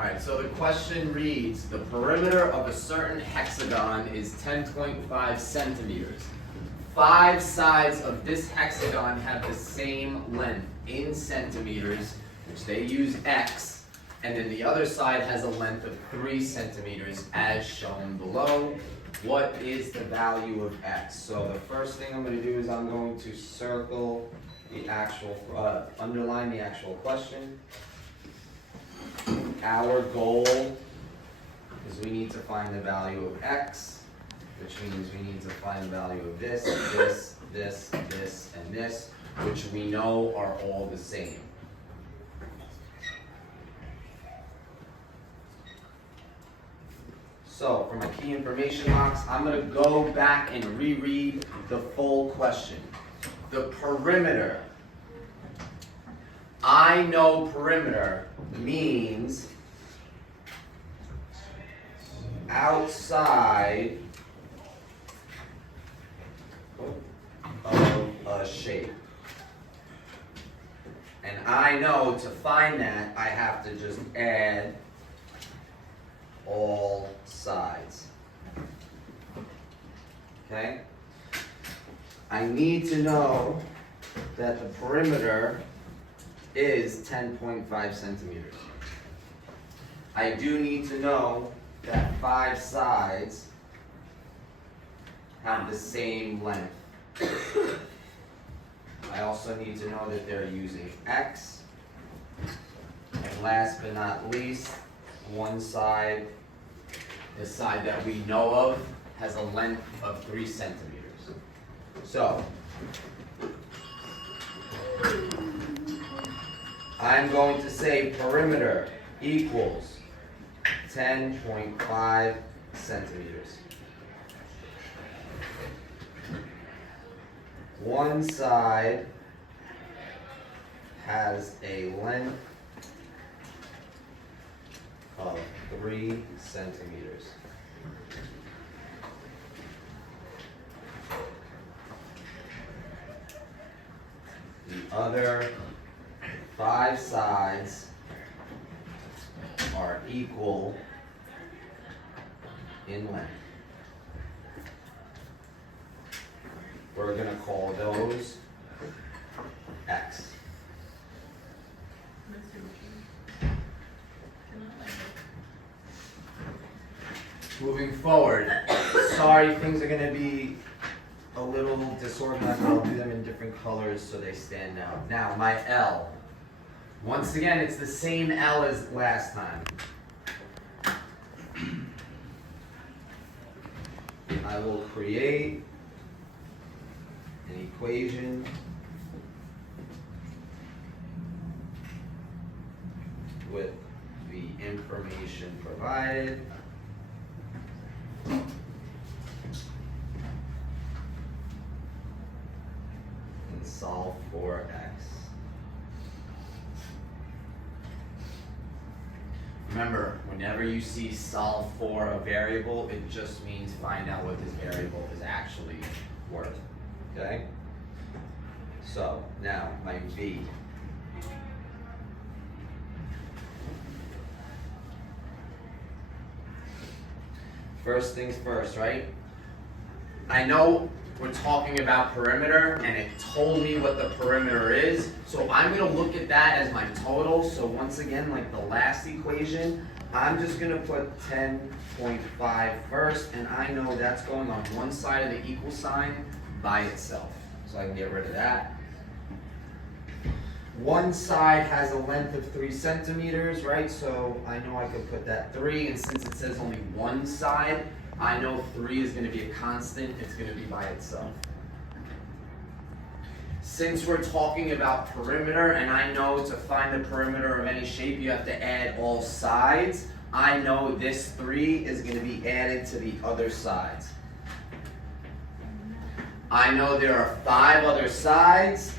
Alright, so the question reads, the perimeter of a certain hexagon is 10.5 centimeters. 5 sides of this hexagon have the same length in centimeters, which they use x, and then the other side has a length of 3 centimeters as shown below. What is the value of x? So the first thing I'm going to do is I'm going to circle the actual, underline the actual question. Our goal is we need to find the value of x, which means we need to find the value of this, this, and this, which we know are all the same. So, for my key information box, I'm going to go back and reread the full question. The perimeter. I know perimeter means outside of a shape. And I know to find that, I have to just add all sides. Okay? I need to know that the perimeter is 10.5 centimeters. I do need to know that 5 sides have the same length. I also need to know that they're using x. And last but not least, one side, the side that we know of, has a length of 3 centimeters. So, I'm going to say perimeter equals 10.5 centimeters. One side has a length of 3 centimeters. The other 5 sides are equal in length. We're going to call those x. Moving forward, sorry things are going to be a little disorganized, I'll do them in different colors so they stand out. Now, my L. Once again, it's the same L as last time. I will create an equation with the information provided. And solve for x. Remember, whenever you see solve for a variable, it just means find out what this variable is actually worth. Okay? So, now, my V. First things first, right? I know we're talking about perimeter, and it told me what the perimeter is, so I'm going to look at that as my total. So once again, like the last equation, I'm just going to put 10.5 first, and I know that's going on one side of the equal sign by itself. So I can get rid of that. One side has a length of 3 centimeters, right? So I know I could put that 3, and since it says only one side, I know 3 is going to be a constant, it's going to be by itself. Since we're talking about perimeter, and I know to find the perimeter of any shape, you have to add all sides, I know this 3 is going to be added to the other sides. I know there are 5 other sides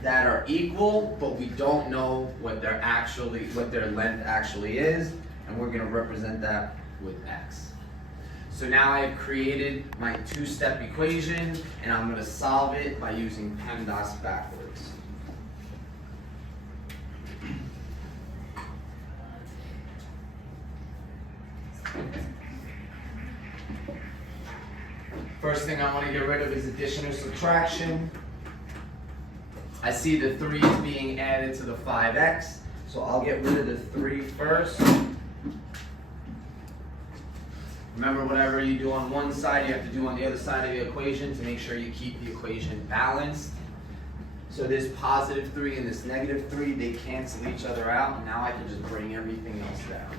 that are equal, but we don't know what their length actually is, and we're going to represent that with x. So now I've created my 2-step equation, and I'm going to solve it by using PEMDAS backwards. First thing I want to get rid of is addition or subtraction. I see the 3 is being added to the 5x, so I'll get rid of the 3 first. Remember, whatever you do on one side, you have to do on the other side of the equation to make sure you keep the equation balanced. So this positive 3 and this negative 3, they cancel each other out, and now I can just bring everything else down.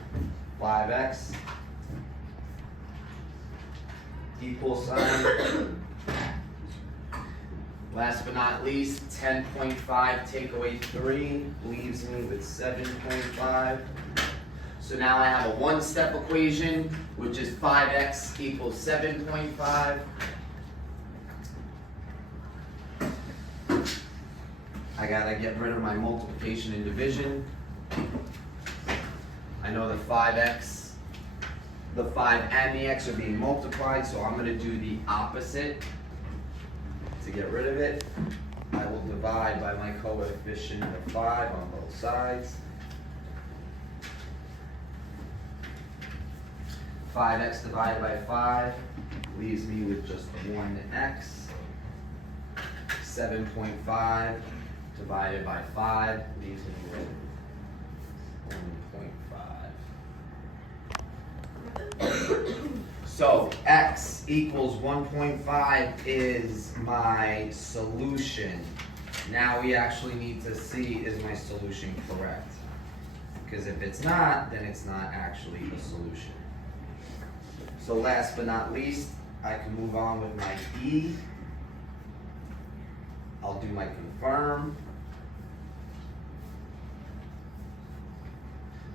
5x equal sign. Last but not least, 10.5 take away 3 leaves me with 7.5. So now I have a one-step equation, which is 5x equals 7.5. I gotta get rid of my multiplication and division. I know the 5x, the 5 and the x are being multiplied, so I'm gonna do the opposite. To get rid of it, I will divide by my coefficient of 5 on both sides. 5x divided by 5 leaves me with just 1x. 7.5 divided by 5 leaves me with 1.5. So x equals 1.5 is my solution. Now we actually need to see, is my solution correct? Because if it's not, then it's not actually a solution. So last but not least, I can move on with my e. I'll do my confirm.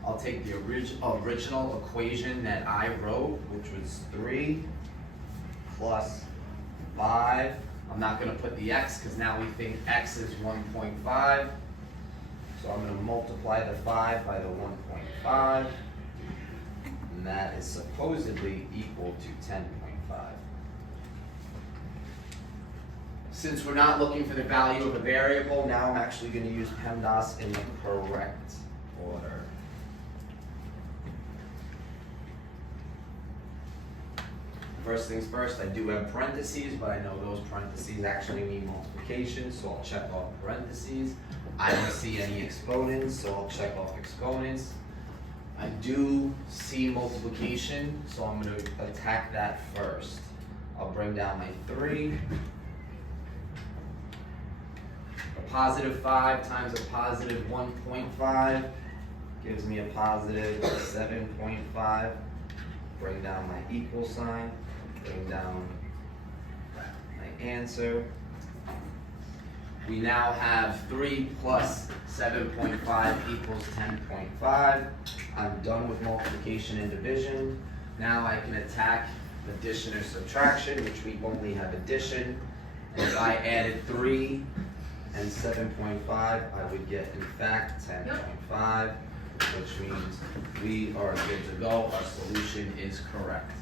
I'll take the original equation that I wrote, which was 3 plus 5. I'm not going to put the x because now we think x is 1.5. So I'm going to multiply the 5 by the 1.5. And that is supposedly equal to 10.5. Since we're not looking for the value of a variable, now I'm actually going to use PEMDAS in the correct order. First things first, I do have parentheses, but I know those parentheses actually mean multiplication, so I'll check off parentheses. I don't see any exponents, so I'll check off exponents. I do see multiplication, so I'm going to attack that first. I'll bring down my 3. A positive 5 times a positive 1.5 gives me a positive 7.5. Bring down my equal sign. Bring down my answer. We now have 3 plus 7.5 equals 10.5. I'm done with multiplication and division. Now I can attack addition or subtraction, which we only have addition. And if I added 3 and 7.5, I would get, in fact, 10.5, which means we are good to go. Our solution is correct.